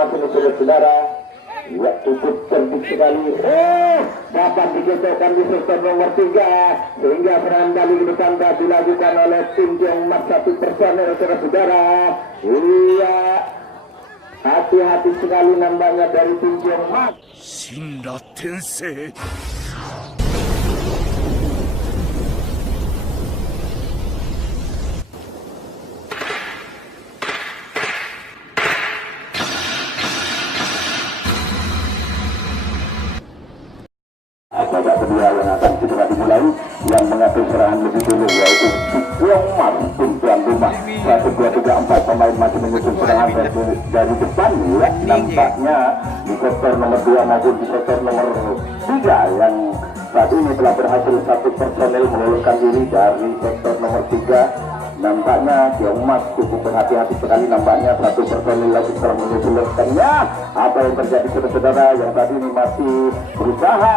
emas ini saudara. Ya, cukup cerdik sekali. Dapat dikocokkan di sektor nomor 3 sehingga serangan balik ke depan dilakukan oleh tim Tiongmas 1 personel saudara. Iya, hati-hati sekali nampaknya dari tim Tiongmas. Shinra Tensei. Babak kedua yang akan segera dimulai, yang mengatur serangan lebih dulu yaitu Tiongmas tim tuan rumah. 1, 2, 3, 4 pemain masih menyusun serangan dari depan ya. Nampaknya di sektor nomor 2 maupun di sektor nomor 3 yang saat ini telah berhasil 1 personel meloloskan diri dari sektor nomor 3. Nampaknya Tiongmas cukup berhati-hati sekali, nampaknya 1 personil lagi telah menyusulkannya. Apa yang terjadi saudara yang tadi ini masih berusaha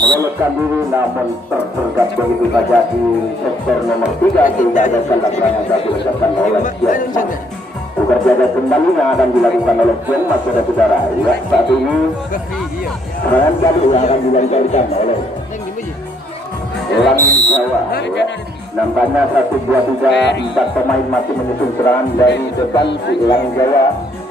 meloloskan diri namun tersergap begitu saja di sektor nomor 3 sehingga ada salah serangan yang dilakukan oleh Tiongmas. Tugas jaga kembali yang akan dilakukan oleh Tiongmas saudara. Ya, saat ini serangan balik yang akan dilancarkan oleh Lang Jawa ya. Nampaknya 1, 2, 3, 4 pemain masih menyusun serangan dari depan si Lang Jawa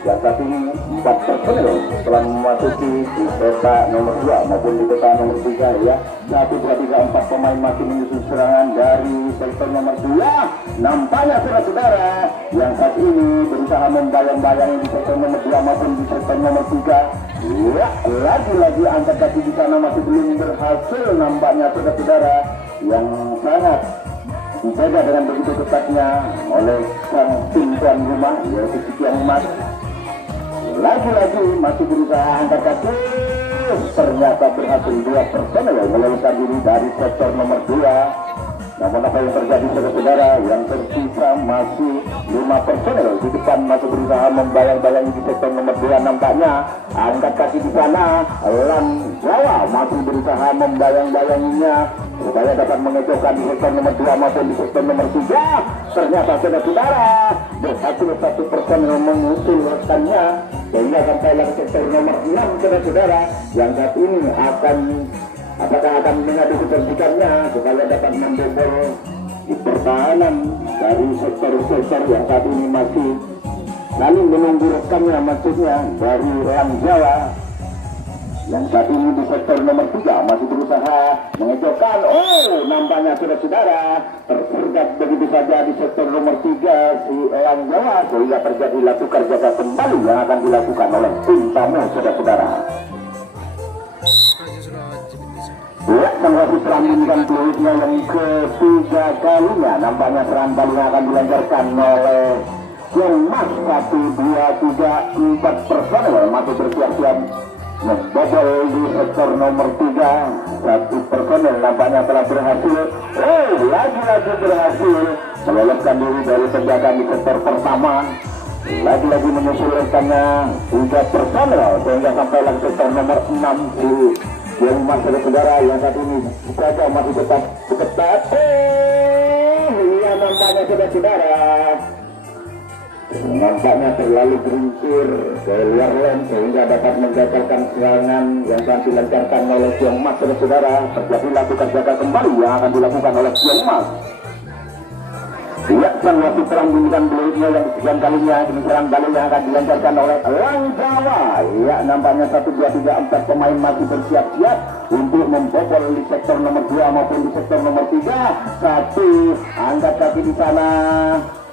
yang saat ini 4 personel telah memasuki di peta nomor 2 maupun di peta nomor 3 ya. 1, 2, 3, 4 pemain masih menyusun serangan dari sektor nomor 2. Nampaknya saudara yang saat ini berusaha membayang-bayangi di sektor nomor 2 maupun di sektor nomor 3. Ya, lagi-lagi angkat kaki di sana masih belum berhasil nampaknya saudara yang sangat dijaga dengan begitu ketatnya oleh sang tim tuan rumah yaitu Tiongmas. Lagi-lagi masih berusaha angkat kaki, ternyata berhasil 2 personel meloloskan diri dari sektor nomor 2. Namun apa yang terjadi saudara yang tersisa masih 5 personel di depan masih berusaha membayang-bayangi di sektor nomor 2. Nampaknya angkat kaki di sana Lang Jawa masih berusaha membayang-bayanginya supaya dapat mengecokkan di sektor nomor 2 maupun di sektor nomor 3. Ternyata saudara berhasil 1 personel mengusulkannya sehingga sampai ke sektor nomor 6 saudara yang saat ini apakah akan mengadu kecerdikannya supaya dapat membobol di pertahanan dari sektor-sektor yang saat ini masih saling menunggu rekannya, maksudnya dari Lang Jawa yang saat ini di sektor nomor 3 masih berusaha mengejokkan. Nampaknya saudara tersergap begitu saja di sektor nomor 3 si Lang Jawa sehingga terjadi tukar jaga kembali yang akan dilakukan oleh tim tamu saudara. Ya, menghasil perandingan peluitnya yang ketiga kalinya. Nampaknya serangan balik yang akan dilancarkan oleh Tiongmas. 1, 2, 3, 4 personel masih bersiap-siap membobol di sektor nomor 3. 1 personel nampaknya telah berhasil. Lagi-lagi berhasil meloloskan diri dari penjagaan di sektor pertama. Lagi-lagi menyusul rekannya 3 personel sehingga sampai ke sektor nomor 6 di yang masih saudara yang saat ini jaga masih tetap ketat. Iya nampaknya saudara nampaknya terlalu geringsir ke luar lem sehingga dapat menggagalkan serangan yang akan dilancarkan oleh Tiongmas saudara. Terjadilah tukar jaga kembali yang akan dilakukan oleh Tiongmas. Ya, sang wasit perandingan peluitnya yang sekian kalinya ini serang balik yang akan dilancarkan oleh Lang Jawa. Ya, nampaknya 1, 2, 3, 4 pemain masih bersiap-siap untuk membobol di sektor nomor 2 maupun di sektor nomor 3. 1 angkat kaki di sana.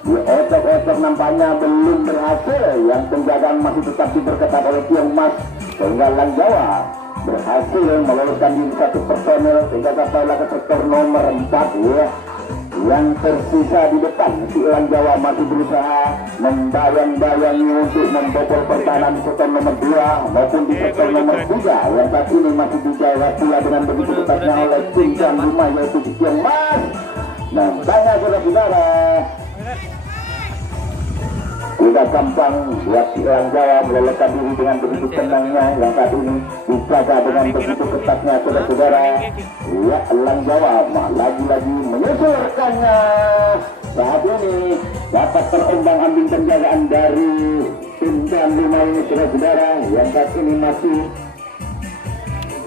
Diocok-ocok nampaknya belum berhasil. Yang penjagaan masih tetap diperketat oleh Tiongmas sehingga Lang Jawa berhasil meloloskan diri 1 personel sehingga sampailah ke sektor nomor 4 ya. Yang tersisa di depan si Lang Jawa masih berusaha membayang-bayangi untuk membobol pertahanan di sektor nomor 2 maupun di sektor nomor 3 yang saat ini masih dijaga pula dengan begitu ketatnya oleh tim tuan rumah yaitu Tiongmas. Nampaknya saudara tidak gampang buat Elang Jawa meloloskan diri dengan begitu tenangnya yang saat ini dijaga dengan begitu ketatnya saudara-saudara. Ya, Elang Jawa lagi-lagi menyusul rekannya. Saat ini dapat terombang ambing penjagaan dari tim Tuan Rumah ini saudara-saudara, yang saat ini masih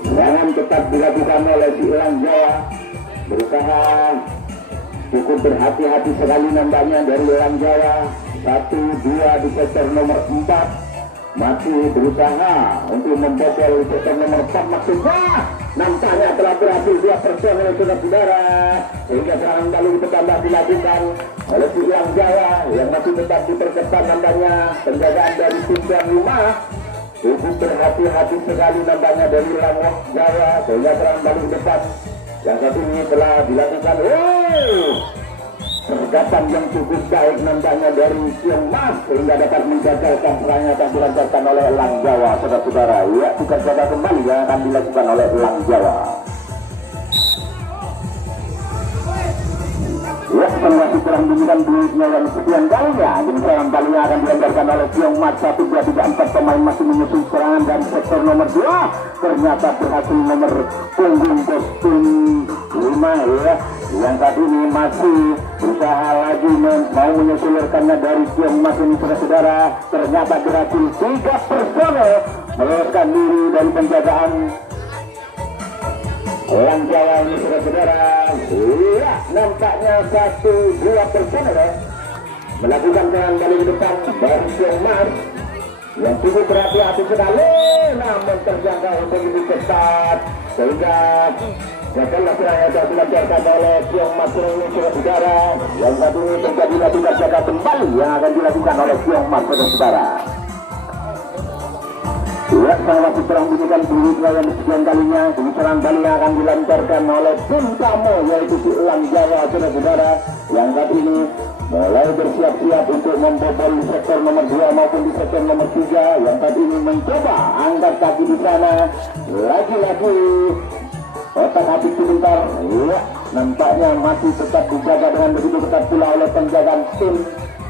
serangan tetap dilakukan oleh si Elang Jawa, berusaha cukup berhati-hati sekali nampaknya dari Elang Jawa. 1, 2 di sektor nomor 4 masih berusaha untuk membobol sektor nomor 4 maksudnya. Nampaknya telah berhasil 2 personel saudara-saudara, sehingga serangan kali bertambah dilakukan oleh si Elang Jawa yang masih tetap diperketat nampaknya penjagaan dari tim Tuan Rumah. Cukup berhati-hati sekali nampaknya dari Elang Jawa, sehingga serangan balik depan yang satu ini telah dilakukan. Pergerakan yang cukup baik nampaknya dari Siang Mas, sehingga dapat mengagalkan serangan yang dilancarkan oleh Elang Jawa saudara-saudara. Ya, bukan jaga kembali yang akan dilakukan oleh Elang Jawa. Ya, masih kurang demikian duitnya yang sekian kalinya. Jadi serangan balik yang akan dilancarkan oleh Siang Mas. 1, 2, 3, 4 pemain masih menyusun serangan dan sektor nomor 2 ternyata berhasil nomor punggung kostum 5 ya, yang saat ini masih berusaha lagi mau menyusulkannya dari Siang Mas ini saudara-saudara. Ternyata berhasil 3 personel meloloskan diri dari penjagaan Elang Jawa ini saudara-saudara. Ya, nampaknya 1, 2 personel melakukan serangan balik ke depan dari Siang Mas yang cukup berhati-hati sekali, namun terjangkau begitu ketat sehingga gagallah serangan yang dilancarkan oleh Siang Mas ini saudara-saudara. Yang satu ini terjadi lakukan jaga kembali yang akan dilakukan oleh Siang Mas saudara-saudara. Ya, sang wasit terang bunyikan bunyinya yang sekian kalinya. Ini serangan balik yang akan dilancarkan oleh tim tamu yaitu si Elang Jawa saudara-saudara, yang saat ini mulai bersiap-siap untuk membobol di sektor nomor 2 maupun di sektor nomor 3, yang saat ini mencoba angkat kaki di sana. Lagi-lagi otak hati sebentar. Ya, nampaknya masih tetap dijaga dengan begitu ketat pula oleh penjagaan tim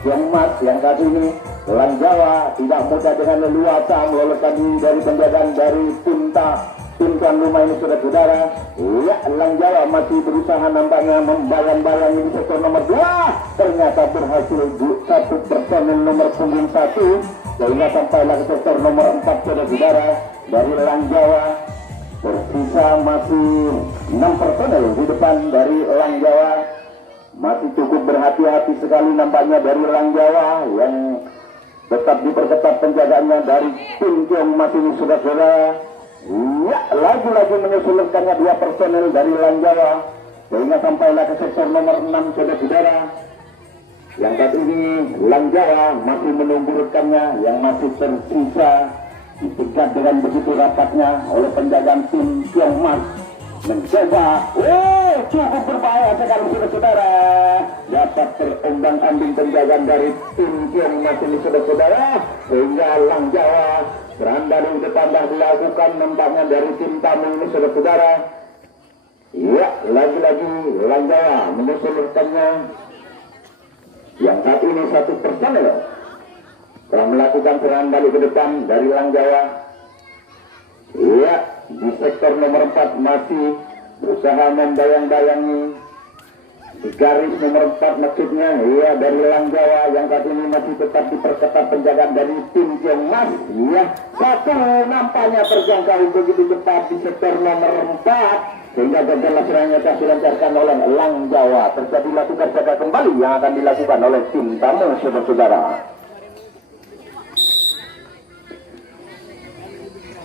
Siang Mas, yang saat ini Elang Jawa tidak mudah dengan leluasa meloloskan diri dari penjagaan dari tim Tuan Rumah ini saudara-saudara. Ya, Elang Jawa masih berusaha nampaknya membayang-bayangi di sektor nomor 2. Ternyata berhasil 1 personel nomor punggung 1 sehingga sampailah ke sektor nomor 4 saudara-saudara dari Elang Jawa. Tersisa masih 6 personel di depan dari Elang Jawa. Masih cukup berhati-hati sekali nampaknya dari Elang Jawa yang tetap diperketat penjagaannya dari tim Siang Mas ini saudara-saudara. Ya, lagi-lagi menyusulkannya 2 personel dari Elang Jawa sehingga sampailah ke sektor nomor 6 saudara-saudara. Yang saat ini Elang Jawa masih menunggu rekannya yang masih tersisa dipegat dengan begitu rapatnya oleh penjagaan tim Siang Mas. Mencoba, cukup berbahaya sekali saudara-saudara. Dapat terombang-ambing penjagaan dari tim Siang Mas ini saudara-saudara, sehingga Elang Jawa berandai ditambah dilakukan nampaknya dari tim tamu ini saudara-saudara. Ya, lagi-lagi Elang Jawa menyusulkannya yang saat ini 1 personel telah melakukan serangan balik ke depan dari Elang Jawa. Ya, di sektor nomor 4 masih berusaha membayang-bayangi di garis nomor 4 maksudnya. Ya, dari Elang Jawa yang saat ini masih tetap diperketat penjagaan dari tim Siang Mas. Ya, 1 nampaknya terjangkau begitu cepat di sektor nomor 4 sehingga gagallah serangan yang dilancarkan oleh Elang Jawa. Terjadilah tugas jaga kembali yang akan dilakukan oleh tim tamu saudara-saudara.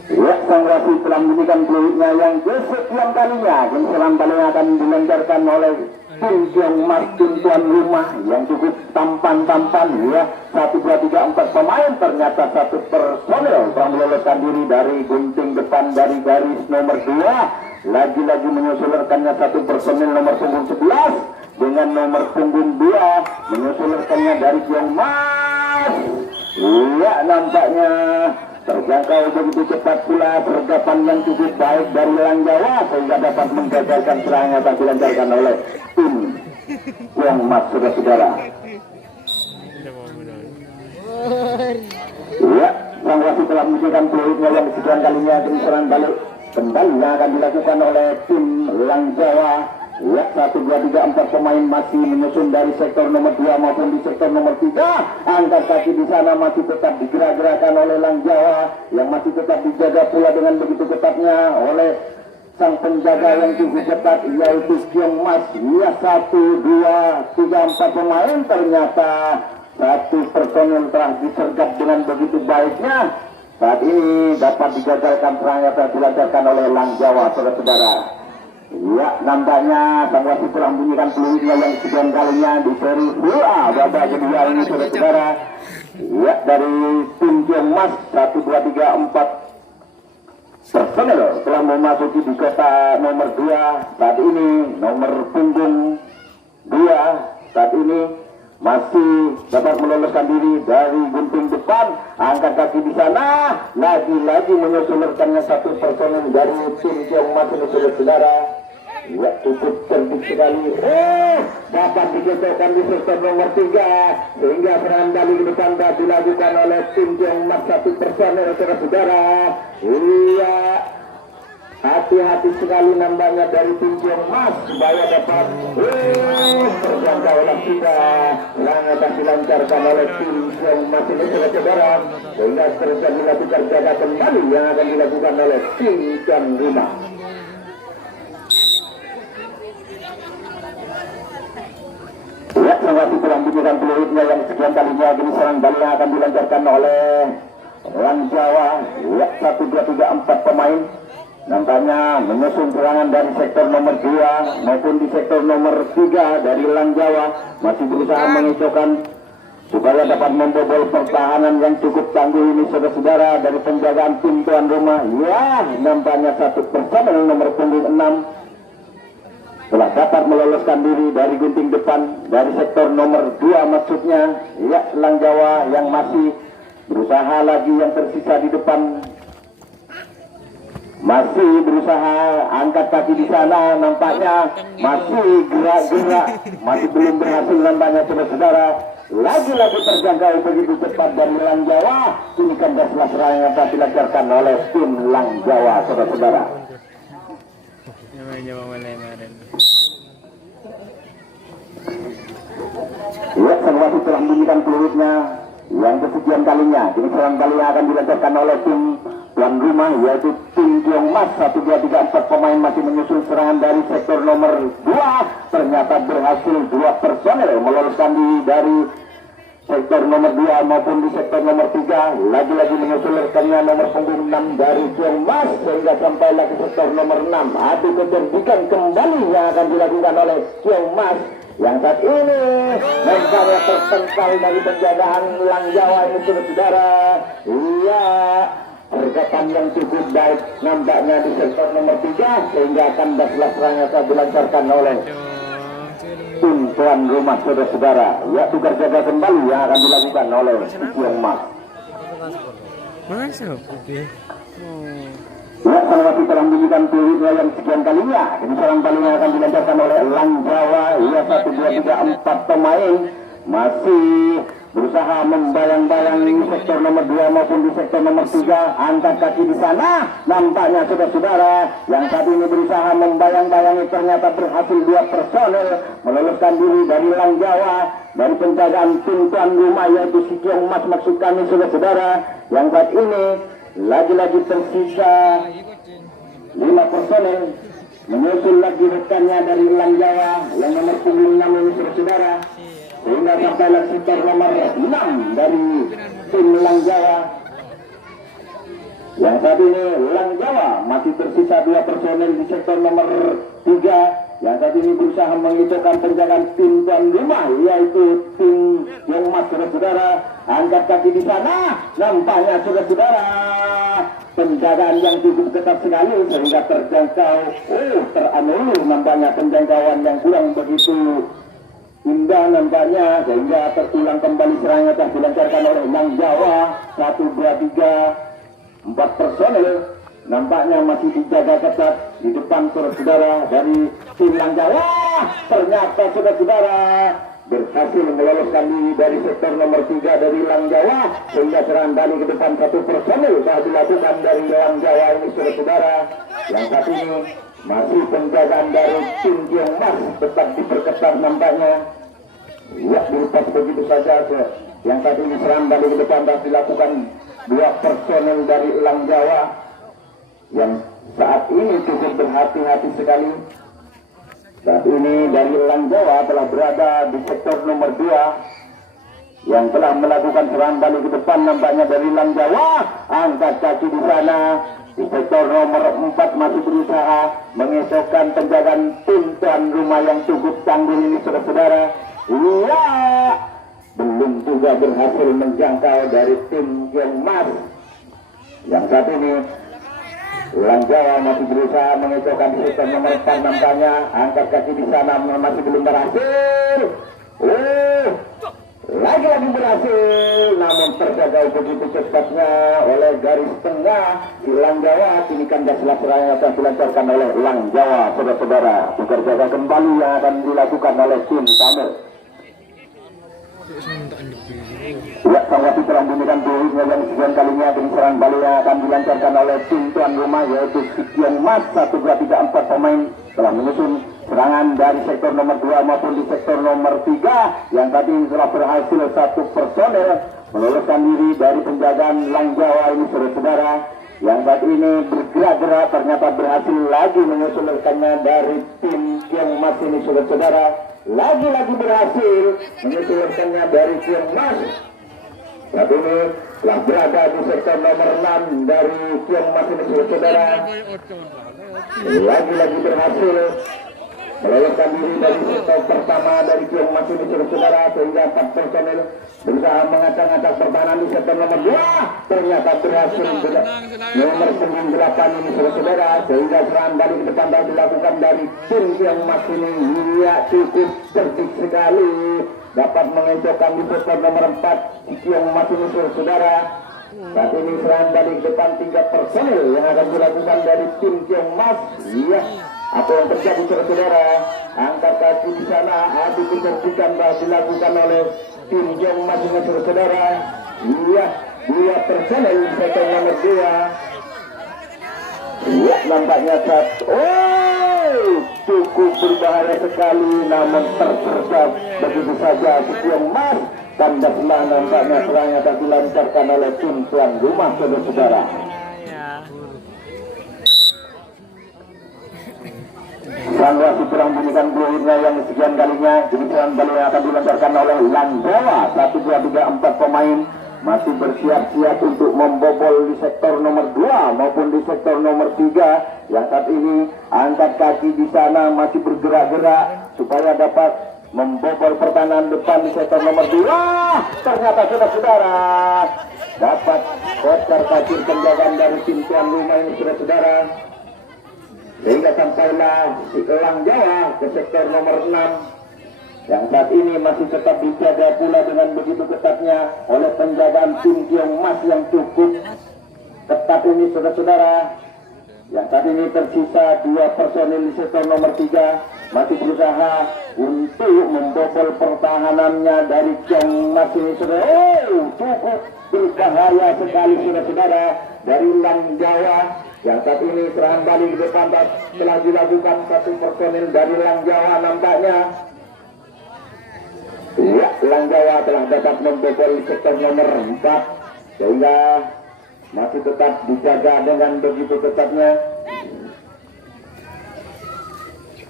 Ya, sang wasit telah memberikan peluitnya yang kesekian kalinya. Dan serangan balik akan dilancarkan oleh tim Siang Mas, tim Tuan Rumah yang cukup tampan-tampan ya. 1, 2, 3, 4 pemain, ternyata 1 personel telah meloloskan diri dari gunting depan dari garis nomor 2. Lagi-lagi menyusulkannya 1 personel nomor punggung 11 dengan nomor punggung 2 menyusulkannya dari Siang Mas. Ya, nampaknya terjangkau begitu cepat pula pergerakan yang cukup baik dari Elang Jawa sehingga dapat menggagalkan serangan yang dilancarkan oleh tim Siang Mas saudara-saudara. Ya, sang wasit telah menunjukkan peluitnya yang sekian kalinya dari serangan balik kembali yang akan dilakukan oleh tim Lang Jawa. Ya, 1, 2, 3, 4 pemain masih menyusun dari sektor nomor 2 maupun di sektor nomor 3. Angkat kaki di sana masih tetap digerak-gerakan oleh Lang Jawa yang masih tetap dijaga pula dengan begitu ketatnya oleh sang penjaga yang cukup ketat, yaitu Kiong Mas. Ya, 1, 2, 3, 4 pemain, ternyata satu personel telah disergap dengan begitu baiknya. Saat ini dapat digagalkan serangan yang dilancarkan oleh Lang Jawa, saudara-saudara. Ya, nampaknya sang wasit telah membunyikan peluitnya yang sekian kalinya di seri A babak kedua ini, saudara-saudara. Ya, dari tim Kiong Mas 1, 2, 3, 4 personel telah memasuki di kota nomor 2 saat ini. Nomor punggung 2 saat ini masih dapat meloloskan diri dari gunting depan. Angkat kaki di sana, lagi-lagi menyusulkannya satu personel dari tim Kiong Mas ini, saudara-saudara. Ya, cukup cerdik sekali. Dapat digeserkan di sektor nomor 3 sehingga serangan balik ke depan dapat dilakukan oleh tim Kiong Mas satu personel, saudara-saudara. Iya, hati-hati sekali nampaknya dari tim Kiong Mas supaya dapat terjangkau oleh kita. Serangan dilancarkan oleh tim Kiong Mas ini, saudara-saudara, sehingga terjadi dilakukan jaga kembali yang akan dilakukan oleh tim tuan rumah. Ya, sang wasit telah membunyikan peluitnya yang sekian kalinya kini serang balik yang akan dilancarkan oleh Lang Jawa. Ya, 1, 2, 3, 4 pemain nampaknya menyusun serangan dari sektor nomor 2 maupun di sektor nomor 3 dari Lang Jawa, masih berusaha mengicaukan supaya dapat membobol pertahanan yang cukup tangguh ini, saudara-saudara, dari penjagaan tim tuan rumah. Ya, nampaknya satu personel nomor punggung 6 telah dapat meloloskan diri dari gunting depan dari sektor nomor 2 maksudnya. Ya, Lang Jawa yang masih berusaha lagi yang tersisa di depan, masih berusaha angkat kaki di sana, nampaknya masih gerak-gerak, masih belum berhasil nampaknya, saudara-saudara. Lagi-lagi terjangkau begitu cepat dari Lang Jawa. Ini kandaslah serangan yang telah dilancarkan oleh tim Lang Jawa, saudara-saudara. Ya, sang wasit telah membunyikan peluitnya yang kesekian kalinya. Ini serangan kali yang akan dilancarkan oleh tim tuan rumah, yaitu tim Kiong Mas. 1, 2, 3, 4 pemain masih menyusul serangan dari sektor nomor 2. Ternyata berhasil 2 personel meloloskan diri dari sektor nomor 2 maupun di sektor nomor 3. Lagi-lagi menyusulkannya nomor punggung 6 dari Kiong Mas sehingga sampailah ke sektor nomor 6. Adu kecerdikan kembali yang akan dilakukan oleh Kiong Mas yang saat ini nampaknya terpental dari penjagaan Lang Jawa ini, saudara-saudara. Iya, pergerakan yang cukup baik nampaknya di sektor nomor 3 sehingga kandaslah serangan yang dilancarkan oleh tim tuan rumah, saudara-saudara. Ya, tukar jaga kembali yang akan dilakukan oleh Kiong Mas. Ya, sang wasit telah membunyikan peluitnya yang sekian kalinya. Ini serang paling yang akan dilancarkan oleh Lang Jawa. Ya, 1, 2, 3, 4 pemain masih berusaha membayang-bayang di sektor nomor 2 maupun di sektor nomor 3. Angkat kaki di sana, nampaknya saudara-saudara yang saat ini berusaha membayang-bayangi, ternyata berhasil 2 personel meloloskan diri dari Lang Jawa dari penjagaan tim tuan rumah, yaitu si Kiong Mas maksud kami, saudara-saudara, yang saat ini lagi-lagi tersisa 5 personel menyusul lagi rekannya dari Lang Jawa yang nomor punggung 6 ini, saudara, sehingga sampailah sektor nomor 6 dari tim Lang Jawa. Yang saat ini Lang Jawa masih tersisa 2 personel di sektor nomor 3 yang saat ini berusaha mengicaukan penjagaan tim tuan rumah, yaitu tim Kiong Mas, saudara-saudara. Angkat kaki di sana, nampaknya saudara-saudara penjagaan yang cukup ketat sekali sehingga terjangkau, teranulir nampaknya penjangkauan yang kurang begitu indah nampaknya, sehingga terulang kembali serangan yang dilancarkan oleh Lang Jawa. 1, 2, 3, 4 personel nampaknya masih dijaga ketat di depan, saudara-saudara, dari tim Lang Jawa. Ternyata saudara-saudara berhasil meloloskan diri dari sektor nomor 3 dari Lang Jawa, sehingga serangan balik ke depan satu personil telah dilakukan dari Lang Jawa ini saudara-saudara. Yang saat ini masih penjagaan dari tim Kiong Mas tetap diperketat nampaknya. Ya, dilepas begitu saja. Yang saat ini serangan balik ke depan telah dilakukan 2 personil dari Lang Jawa yang saat ini cukup berhati-hati sekali. Saat ini dari Lang Jawa telah berada di sektor nomor 2 yang telah melakukan serangan balik ke depan nampaknya dari Lang Jawa. Angkat kaki di sana. Di sektor nomor 4 masih berusaha mengesokkan penjagaan tim tuan rumah yang cukup tangguh ini saudara-saudara. Iya, belum juga berhasil menjangkau dari tim Kiong Mas. Yang saat ini Lang Jawa masih berusaha mengesokkan di sektor nomor 4 nampaknya. Angkat kaki di sana masih belum berhasil. Lagi-lagi berhasil, namun terjaga begitu cepatnya oleh garis tengah di Lang Jawa. Kini kandas serangan akan dilancarkan oleh Lang Jawa saudara-saudara. Tukar jaga kembali yang akan dilakukan oleh tim tamu. Ya, sang wasit telah membunyikan peluitnya yang sekian kalinya dari serangan balik yang akan dilancarkan oleh tim tuan rumah yaitu Kiong Mas. 1, 2, 3, 4 pemain telah menyusun serangan dari sektor nomor 2 maupun di sektor nomor 3 yang tadi telah berhasil 1 personel meloloskan diri dari penjagaan Lang Jawa ini saudara-saudara. Yang saat ini bergerak-gerak ternyata berhasil lagi menyusulkannya dari tim Kiong Mas ini saudara-saudara. Lagi-lagi berhasil menyusulkannya dari Kiong Mas. Saat ini telah berada di sektor nomor 6 dari Kiong Mas ini saudara. Lagi-lagi berhasil meloloskan diri dari sektor pertama dari Kiong Mas ini saudara, sehingga 4 personel berusaha mengacak-acak pertahanan di sektor nomor 2. Ternyata berhasil nomor 98 ini saudara, sehingga serangan balik ke depan telah dilakukan dari tim Kiong Mas ini. Ya, cukup cerdik sekali dapat mengecohkan di sektor nomor 4 Kiong Mas ini saudara. Saat ini serangan balik depan 3 personel yang akan dilakukan dari tim Kiong Mas. Iya, apa yang terjadi saudara? Angkat kaki di sana, adu kecerdikan telah dilakukan oleh tim Kiong Mas ini saudara. Iya, 2 personel di sektor nomor 2. Iya, nampaknya cukup berbahaya sekali, namun terserap begitu saja Kiong Mas. Tandaslah nampaknya serangan akan dilancarkan oleh tim tuan rumah saudara-saudara. Sang wasit telah membunyikan peluitnya yang sekian kalinya. Jadi serangan balik akan dilancarkan oleh Lang Jawa. 1, 2, 3, 4 pemain masih bersiap-siap untuk membobol di sektor nomor 2 maupun di sektor nomor 3. Yang saat ini angkat kaki di sana masih bergerak-gerak supaya dapat membobol pertahanan depan di sektor nomor 2. Ternyata saudara-saudara dapat kocar kacir penjagaan dari tim tuan rumah ini saudara-saudara, sehingga sampailah si Lang Jawa ke sektor nomor 6 yang saat ini masih tetap dijaga pula dengan begitu ketatnya oleh penjagaan tim Kiong Mas yang cukup ketat ini saudara-saudara. Yang saat ini tersisa 2 personil di sektor nomor 3 masih berusaha untuk membobol pertahanannya dari Kiong Mas ini saudara. Cukup berbahaya sekali saudara-saudara dari Lang Jawa. Yang saat ini serangan balik ke depan telah dilakukan 1 personil dari Lang Jawa nampaknya. Ya, Lang Jawa telah dapat membobol sektor nomor 4 sehingga masih tetap dijaga dengan begitu ketatnya.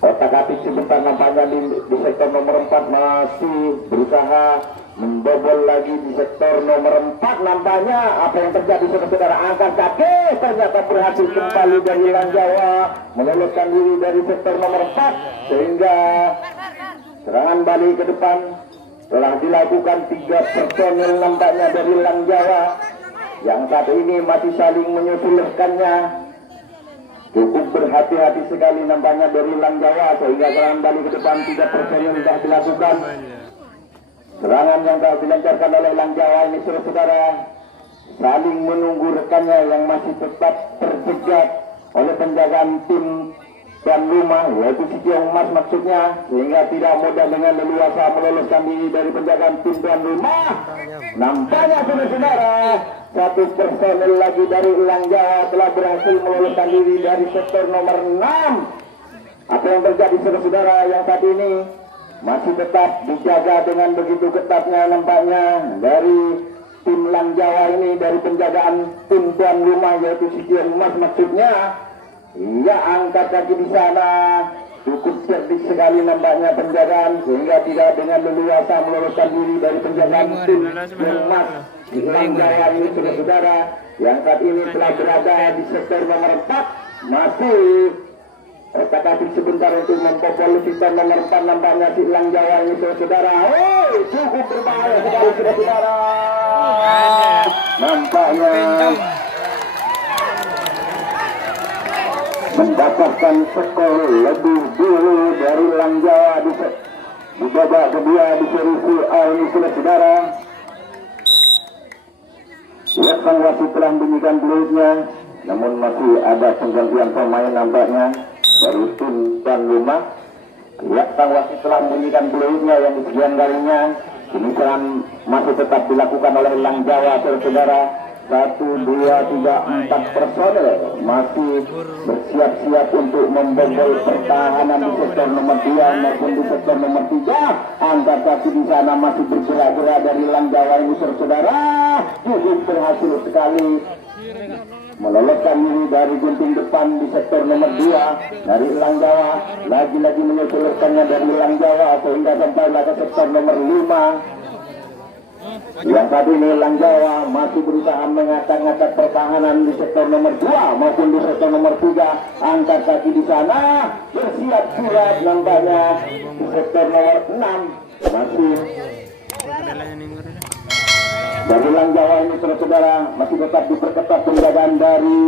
Otak-atik sebentar nampaknya di sektor nomor 4 masih berusaha membobol lagi di sektor nomor 4 nampaknya. Apa yang terjadi saudara-saudara? Angkat kaki ternyata berhasil kembali dari Lang Jawa meloloskan diri dari sektor nomor 4 sehingga serangan balik ke depan telah dilakukan 3 personil nampaknya dari Lang Jawa yang saat ini masih saling menyusulkannya. Cukup berhati-hati sekali nampaknya dari Lang Jawa sehingga serangan balik ke depan 3 personil sudah dilakukan. Serangan yang telah dilancarkan oleh Lang Jawa ini saudara saling menunggu rekannya yang masih tetap terjegat oleh penjagaan tim dan rumah, yaitu si Tiong Mas maksudnya, sehingga tidak mudah dengan leluasa meloloskan diri dari penjagaan tim tuan rumah. Nampaknya saudara-saudara, satu personel lagi dari Elang Jawa telah berhasil meloloskan diri dari sektor nomor 6. Apa yang terjadi saudara-saudara yang saat ini masih tetap dijaga dengan begitu ketatnya nampaknya dari tim Elang Jawa ini, dari penjagaan tim tuan rumah yaitu si Tiong Mas maksudnya. Ia angkat kaki di sana, cukup cerdik sekali nampaknya penjagaan sehingga tidak dengan leluasa meloloskan diri dari penjagaan tim Emas di Elang Jawa ini saudara yang saat ini telah berada di sektor nomor 4. Masih otak-atik sebentar untuk membobol sektor nomor 4 nampaknya di Elang Jawa ini saudara. Cukup berbahaya sekali saudara. Nampaknya mendapatkan skor lebih dulu dari Elang Jawa di babak kedua di seri A ini saudara. Lihat sang wasit telah bunyikan peluitnya, namun masih ada penggantian pemain nampaknya dari tim tuan rumah. Lihat sang wasit telah bunyikan peluitnya yang kesekian kalinya. Ini serangan masih tetap dilakukan oleh Elang Jawa saudara. 1, 2, 3, 4 personel masih bersiap-siap untuk membobol pertahanan di sektor nomor 2 maupun di sektor nomor 3. Angkat kaki di sana masih bergerak-gerak dari Elang Jawa ini saudara. Cukup berhasil sekali meloloskan diri dari gunting depan di sektor nomor 2 dari Elang Jawa. Lagi-lagi menyusulkannya dari Elang Jawa sehingga sampailah ke sektor nomor 5. Yang tadi ini Elang Jawa masih berusaha mengacak-ngacak pertahanan di sektor nomor 2 maupun di sektor nomor 3. Angkat kaki di sana, bersiap-siap nampaknya di sektor nomor 6. Masih dari Elang Jawa ini saudara masih tetap diperketat penjagaan dari